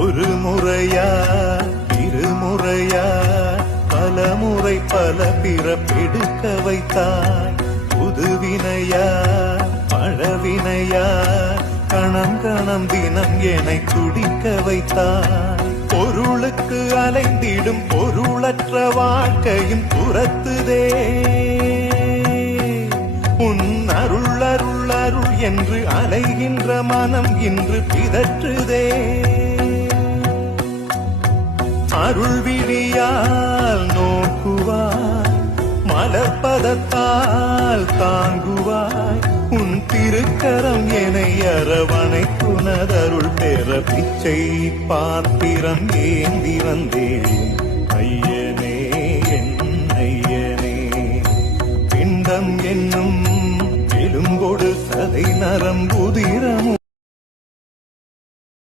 ஒரு முறையா இருமுறையா பலமுறை பல பிறப்பெடுக்க வைத்தாய். புதுவினையா பழவினையா கணம் கணம் தினம் என்னை துடிக்க வைத்தாய். பொருளுக்கு அலைந்திடும் பொருளற்ற வாழ்க்கையும் துரத்துதே. உன் அருள் அருள் அருள் என்று அலைகின்ற மனம் இன்று பிதற்றுதே. அருள் விழியால் நோக்குவாய், மலர்பதத்தால் தாங்குவாய். உன் திருக்கரம் என்னை அரவணைப்புனதருள் பெற பிச்சை பாத்திரம் ஏந்தி வந்தேன். ஐயனே என் ஐயனே, பிண்டம் என்னும் எலும்பொடு சதை நரம்புதிரமும்